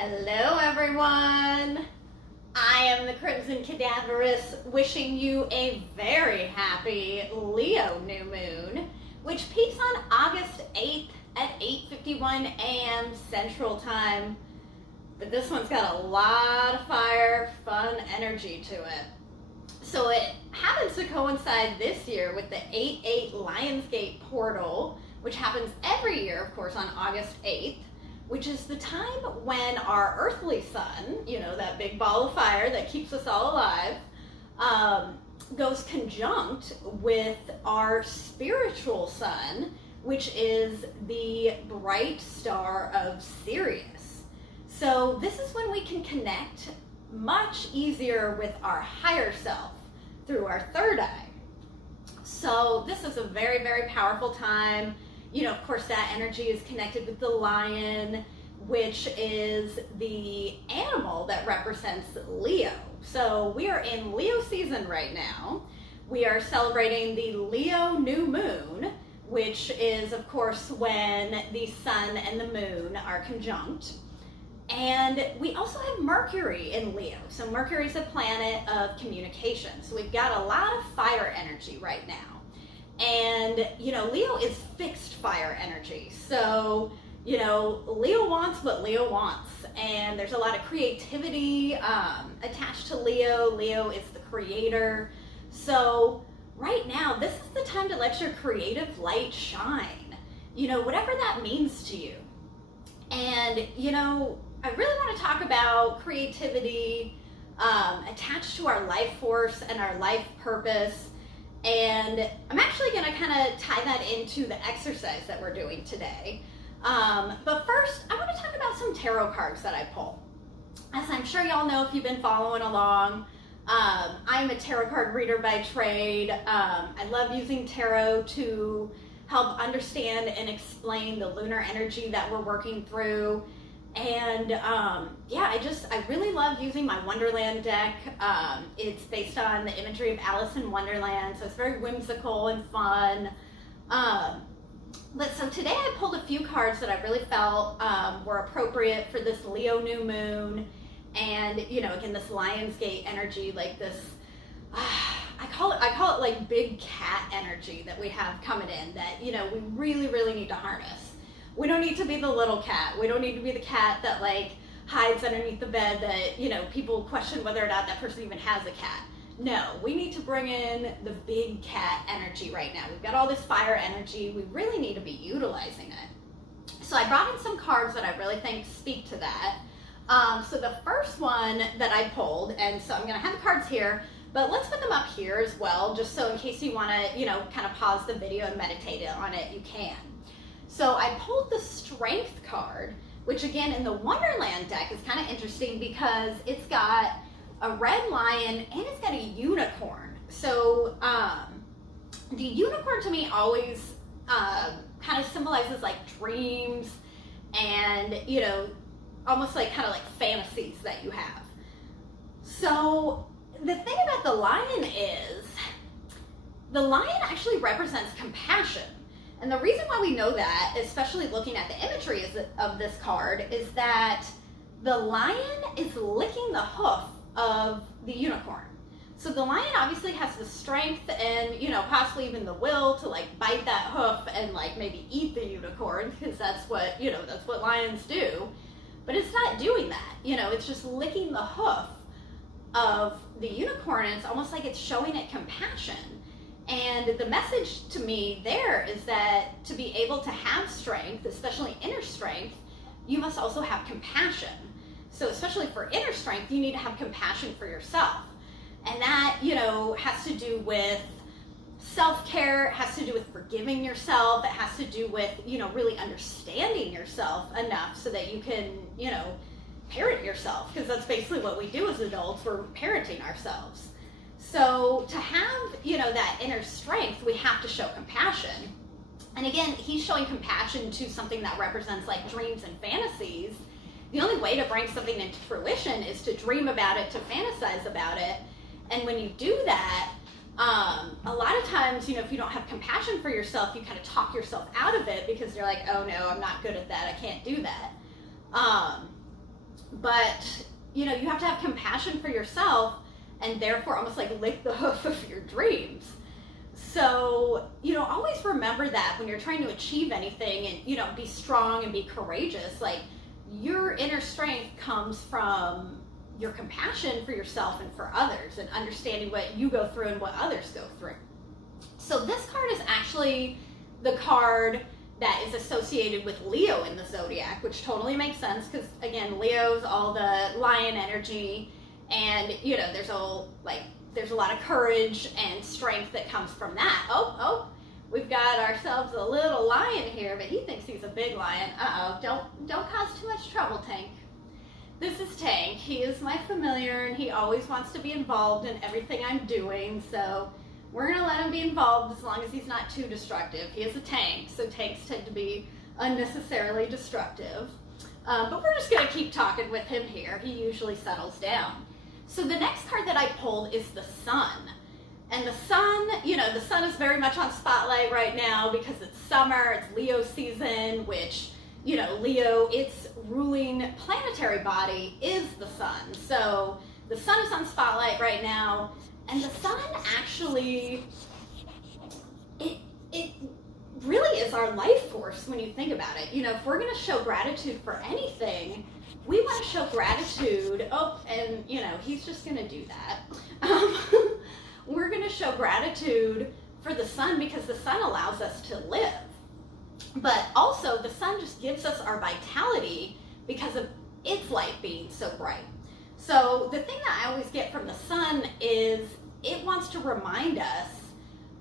Hello everyone! I am the Crimson Cadaverous, wishing you a very happy Leo new moon, which peaks on August 8th at 8:51 a.m. Central Time. But this one's got a lot of fire, fun energy to it. So it happens to coincide this year with the 8/8 Lionsgate portal, which happens every year, of course, on August 8th. Which is the time when our earthly sun, you know, that big ball of fire that keeps us all alive, goes conjunct with our spiritual sun, which is the bright star of Sirius. So this is when we can connect much easier with our higher self through our third eye. So this is a very, very powerful time. You know, of course, that energy is connected with the lion, which is the animal that represents Leo. So we are in Leo season right now. We are celebrating the Leo new moon, which is, of course, when the sun and the moon are conjunct. And we also have Mercury in Leo. So Mercury is a planet of communication. So we've got a lot of fire energy right now. And, you know, Leo is fixed fire energy. So, you know, Leo wants what Leo wants. And there's a lot of creativity attached to Leo. Leo is the creator. So right now, this is the time to let your creative light shine. You know, whatever that means to you. And, you know, I really want to talk about creativity attached to our life force and our life purpose. And I'm actually going to kind of tie that into the exercise that we're doing today. But first, I want to talk about some tarot cards that I pull. As I'm sure y'all know if you've been following along, I'm a tarot card reader by trade. I love using tarot to help understand and explain the lunar energy that we're working through. And yeah, I really love using my Wonderland deck. It's based on the imagery of Alice in Wonderland, so it's very whimsical and fun. But so today I pulled a few cards that I really felt were appropriate for this Leo new moon. And, you know, again, this Lionsgate energy, like this, I call it like big cat energy that we have coming in that, you know, we really, really need to harness. We don't need to be the little cat. We don't need to be the cat that like hides underneath the bed that, you know, people question whether or not that person even has a cat. No, we need to bring in the big cat energy right now. We've got all this fire energy. We really need to be utilizing it. So I brought in some cards that I really think speak to that. So the first one that I pulled, and so I'm gonna have the cards here, but let's put them up here as well, just so in case you wanna, you know, kind of pause the video and meditate on it, you can. So I pulled the Strength card, which again in the Wonderland deck is kind of interesting because it's got a red lion and it's got a unicorn. So the unicorn to me always kind of symbolizes like dreams and, you know, almost like kind of like fantasies that you have. So the thing about the lion is the lion actually represents compassion. And the reason why we know that, especially looking at the imagery of this card, is that the lion is licking the hoof of the unicorn. So the lion obviously has the strength and, you know, possibly even the will to like bite that hoof and like maybe eat the unicorn, because that's what, you know, that's what lions do. But it's not doing that. You know, it's just licking the hoof of the unicorn, and it's almost like it's showing it compassion. And the message to me there is that to be able to have strength, especially inner strength, you must also have compassion. So especially for inner strength, you need to have compassion for yourself. And that, you know, has to do with self-care, it has to do with forgiving yourself, it has to do with, you know, really understanding yourself enough so that you can, you know, parent yourself, because that's basically what we do as adults, we're parenting ourselves. So to have, you know, that inner strength, we have to show compassion. And again, he's showing compassion to something that represents like dreams and fantasies. The only way to bring something into fruition is to dream about it, to fantasize about it. And when you do that, a lot of times, you know, if you don't have compassion for yourself, you kind of talk yourself out of it because you're like, oh no, I'm not good at that, I can't do that. but you know, you have to have compassion for yourself and therefore almost like lick the hoof of your dreams. So, you know, always remember that when you're trying to achieve anything, and, you know, be strong and be courageous. Like, your inner strength comes from your compassion for yourself and for others, and understanding what you go through and what others go through. So this card is actually the card that is associated with Leo in the zodiac, which totally makes sense because, again, Leo's all the lion energy, and, you know, there's a lot of courage and strength that comes from that. Oh, we've got ourselves a little lion here, but he thinks he's a big lion. Don't cause too much trouble, Tank. This is Tank. He is my familiar, and he always wants to be involved in everything I'm doing, so we're gonna let him be involved as long as he's not too destructive. He is a tank, so tanks tend to be unnecessarily destructive. But we're just gonna keep talking with him here. He usually settles down. So the next card that I pulled is the Sun. And the Sun, you know, the Sun is very much on spotlight right now because it's summer, it's Leo season, which, you know, Leo, its ruling planetary body is the Sun. So the Sun is on spotlight right now, and the Sun actually, it really is our life force when you think about it. You know, if we're gonna show gratitude for anything, we want to show gratitude. Oh, and you know, he's just gonna do that. We're gonna show gratitude for the Sun because the Sun allows us to live. But also the Sun just gives us our vitality because of its light being so bright. So the thing that I always get from the Sun is it wants to remind us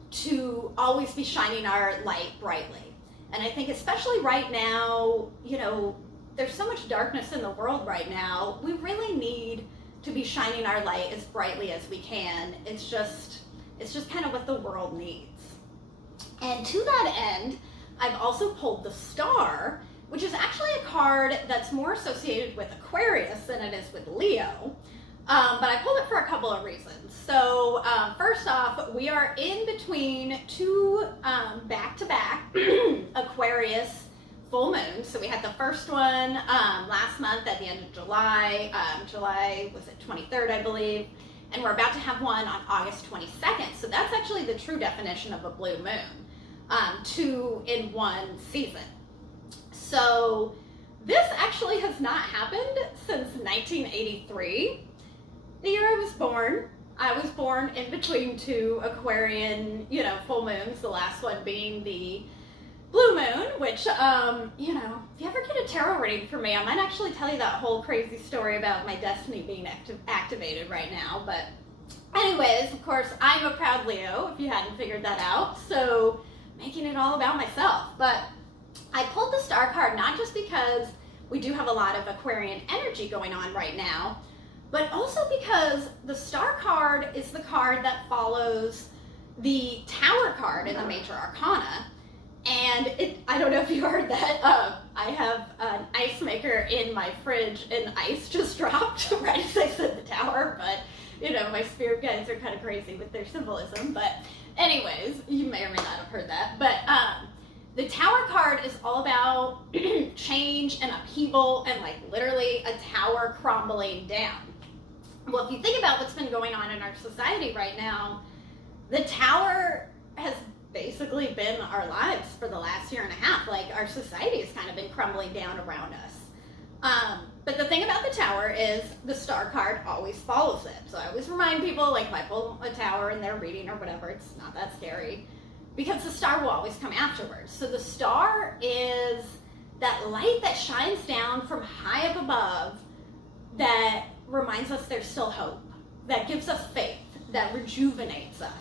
to always be shining our light brightly. And I think especially right now, you know, there's so much darkness in the world right now. We really need to be shining our light as brightly as we can. It's just kind of what the world needs. And to that end, I've also pulled the Star, which is actually a card that's more associated with Aquarius than it is with Leo. But I pulled it for a couple of reasons. So first off, we are in between two back-to-back Aquarius full moons. So we had the first one last month at the end of July. July, was it 23rd, I believe? And we're about to have one on August 22nd. So that's actually the true definition of a blue moon. 2 in 1 season. So this actually has not happened since 1983. The year I was born. I was born in between two Aquarian, you know, full moons, the last one being the blue moon, which, you know, if you ever get a tarot reading for me, I might actually tell you that whole crazy story about my destiny being activated right now. But anyways, of course, I'm a proud Leo, if you hadn't figured that out, so making it all about myself. But I pulled the Star card not just because we do have a lot of Aquarian energy going on right now, but also because the Star card is the card that follows the Tower card in the Major Arcana. And I don't know if you heard that, I have an ice maker in my fridge and ice just dropped right as I said the Tower, but you know, my spirit guides are kind of crazy with their symbolism. But anyways, you may or may not have heard that. But the Tower card is all about change and upheaval and like literally a tower crumbling down. Well, if you think about what's been going on in our society right now, the Tower has basically been our lives for the last year and a half. Like, our society has kind of been crumbling down around us. But the thing about the Tower is the Star card always follows it. So I always remind people, like if I pull a Tower in their reading or whatever, it's not that scary because the Star will always come afterwards. So the Star is that light that shines down from high up above that reminds us there's still hope, that gives us faith, that rejuvenates us.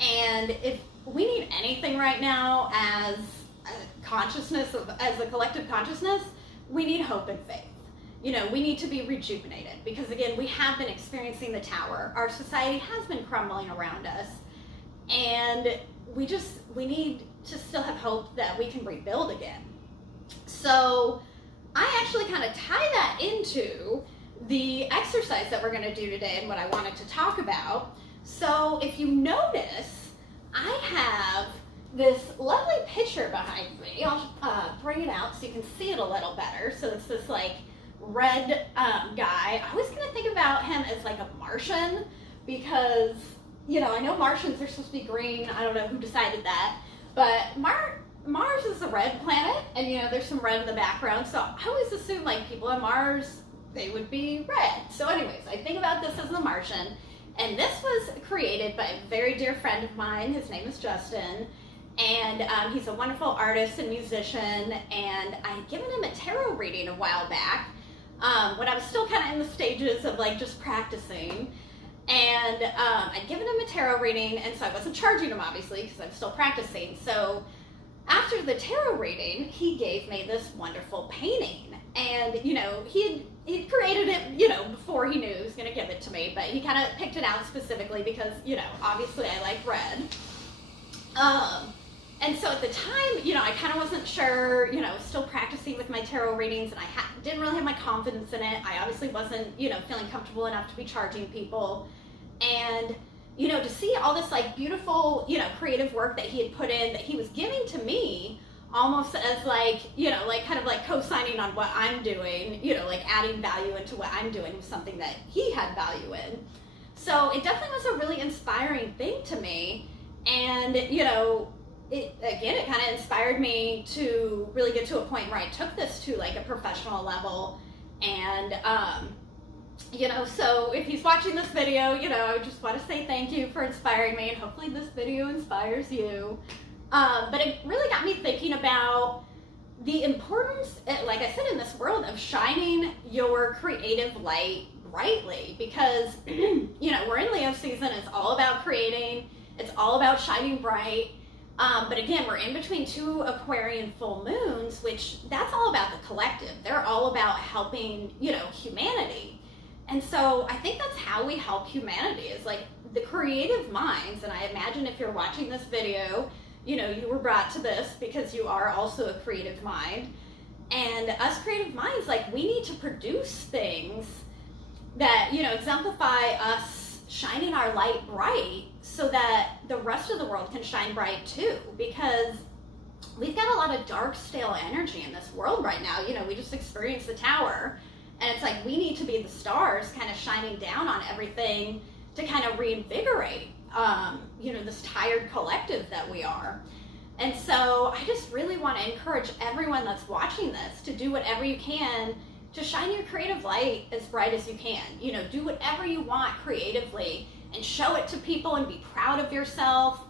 And if we need anything right now as a consciousness, as a collective consciousness, we need hope and faith. You know, we need to be rejuvenated because, again, we have been experiencing the Tower. Our society has been crumbling around us, and we need to still have hope that we can rebuild again. So I actually kind of tie that into the exercise that we're going to do today and what I wanted to talk about. So if you notice, I have this lovely picture behind me. I'll bring it out so you can see it a little better. So it's this like red guy, I was gonna think about him as like a Martian, because, you know, I know Martians are supposed to be green. I don't know who decided that, but Mars is a red planet, and you know, there's some red in the background, so I always assume like people on Mars, they would be red. So anyways, I think about this as the Martian, and this was created by a very dear friend of mine. His name is Justin, and he's a wonderful artist and musician, and I had given him a tarot reading a while back when I was still kind of in the stages of like just practicing, and I'd given him a tarot reading, and so I wasn't charging him obviously because I'm still practicing. So after the tarot reading, he gave me this wonderful painting, and you know, he'd created it, you know, before he knew he was going to give it to me, but he kind of picked it out specifically because, you know, obviously I like red. And so at the time, you know, I kind of wasn't sure, you know, still practicing with my tarot readings, and I didn't really have my confidence in it. I obviously wasn't, you know, feeling comfortable enough to be charging people. And, you know, to see all this like beautiful, you know, creative work that he had put in, that he was giving to me almost as like, you know, like kind of like co-signing on what I'm doing, you know, like adding value into what I'm doing was something that he had value in. So it definitely was a really inspiring thing to me. And, you know, it kind of inspired me to really get to a point where I took this to like a professional level. And, you know, so if he's watching this video, you know, I just want to say thank you for inspiring me, and hopefully this video inspires you. But it really got me thinking about the importance, like I said, in this world of shining your creative light brightly, because, you know, we're in Leo season. It's all about creating. It's all about shining bright. But again, we're in between two Aquarian full moons, which that's all about the collective. They're all about helping, you know, humanity. And so I think that's how we help humanity, is like the creative minds. And I imagine if you're watching this video, you know, you were brought to this because you are also a creative mind. And us creative minds, like, we need to produce things that, you know, exemplify us shining our light bright so that the rest of the world can shine bright too. Because we've got a lot of dark, stale energy in this world right now. You know, we just experienced the tower, and it's like we need to be the stars kind of shining down on everything to kind of reinvigorate, you know, this tired collective that we are. And so I just really want to encourage everyone that's watching this to do whatever you can to shine your creative light as bright as you can. You know, do whatever you want creatively and show it to people, and be proud of yourself,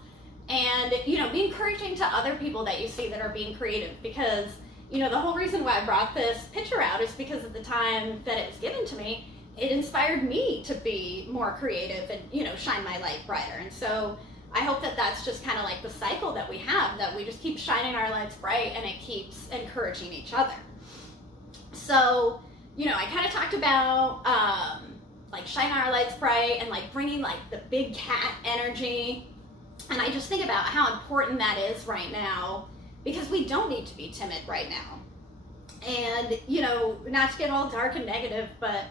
and, you know, be encouraging to other people that you see that are being creative. Because, you know, the whole reason why I brought this picture out is because at the time that it was given to me, it inspired me to be more creative and, you know, shine my light brighter. And so I hope that that's just kind of like the cycle that we have, that we just keep shining our lights bright, and it keeps encouraging each other. So, you know, I kind of talked about like shining our lights bright and like bringing like the big cat energy. And I just think about how important that is right now, because we don't need to be timid right now. And, you know, not to get all dark and negative, but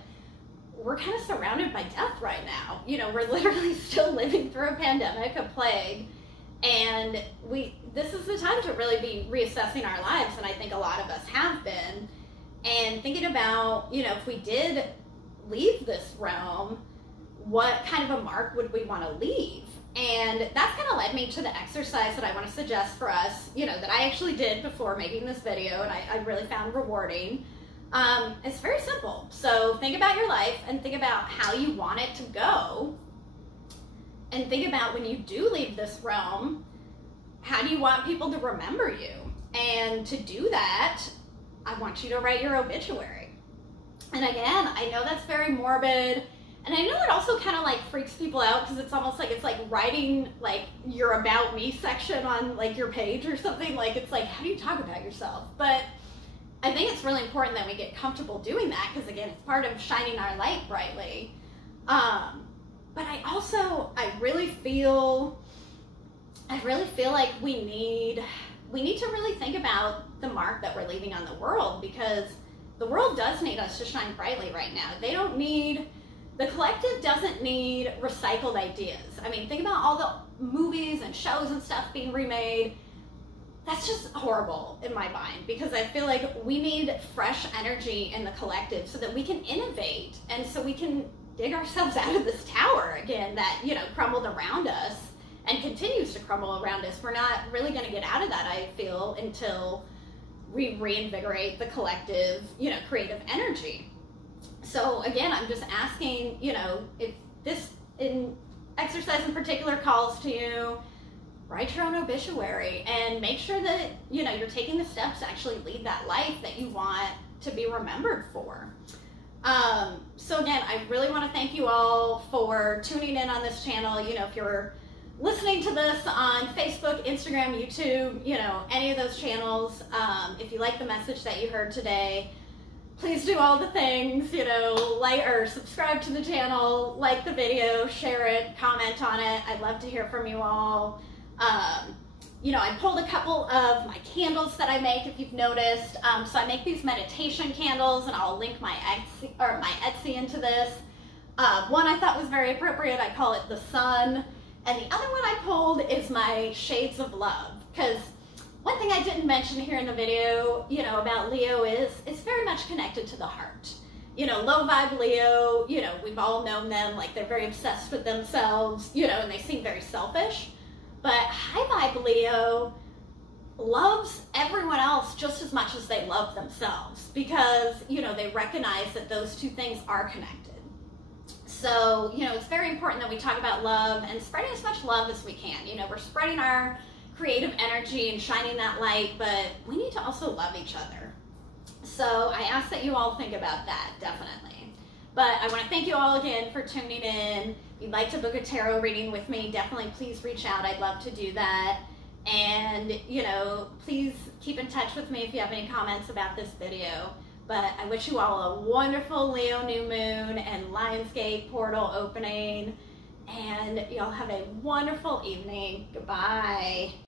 we're kind of surrounded by death right now. You know, we're literally still living through a pandemic, a plague, and this is the time to really be reassessing our lives, and I think a lot of us have been, and thinking about, you know, if we did leave this realm, what kind of a mark would we want to leave? And that's kind of led me to the exercise that I want to suggest for us, you know, that I actually did before making this video, and I really found rewarding. It's very simple. So think about your life and think about how you want it to go, and think about when you do leave this realm, how do you want people to remember you? And to do that, I want you to write your obituary. And again, I know that's very morbid, and I know it also kind of like freaks people out, because it's almost like it's like writing like your about me section on like your page or something. Like, it's like, how do you talk about yourself? But I think it's really important that we get comfortable doing that, because again, it's part of shining our light brightly. But I really feel like we need to really think about the mark that we're leaving on the world, because the world does need us to shine brightly right now. The collective doesn't need recycled ideas. I mean, think about all the movies and shows and stuff being remade. that's just horrible in my mind, because I feel like we need fresh energy in the collective so that we can innovate and so we can dig ourselves out of this tower again that, you know, crumbled around us and continues to crumble around us. We're not really going to get out of that, I feel, until we reinvigorate the collective, you know, creative energy. So again, I'm just asking, you know, if this exercise in particular calls to you, write your own obituary and make sure that, you know, you're taking the steps to actually lead that life that you want to be remembered for. So again, I really want to thank you all for tuning in on this channel. You know, if you're listening to this on Facebook, Instagram, YouTube, you know, any of those channels, if you like the message that you heard today, please do all the things, you know, like or subscribe to the channel, like the video, share it, comment on it. I'd love to hear from you all. You know, I pulled a couple of my candles that I make, if you've noticed. So I make these meditation candles, and I'll link my Etsy into this. One I thought was very appropriate. I call it the sun. And the other one I pulled is my shades of love, because one thing I didn't mention here in the video, you know, about Leo is it's very much connected to the heart. You know, low vibe Leo, you know, we've all known them, like they're very obsessed with themselves, you know, and they seem very selfish. But high vibe Leo loves everyone else just as much as they love themselves, because, you know, they recognize that those two things are connected. So, you know, it's very important that we talk about love and spreading as much love as we can. You know, we're spreading our creative energy and shining that light, but we need to also love each other. So I ask that you all think about that, definitely. But I want to thank you all again for tuning in. If you'd like to book a tarot reading with me, definitely please reach out. I'd love to do that. And, you know, please keep in touch with me if you have any comments about this video. But I wish you all a wonderful Leo new moon and Lionsgate portal opening. And y'all have a wonderful evening. Goodbye.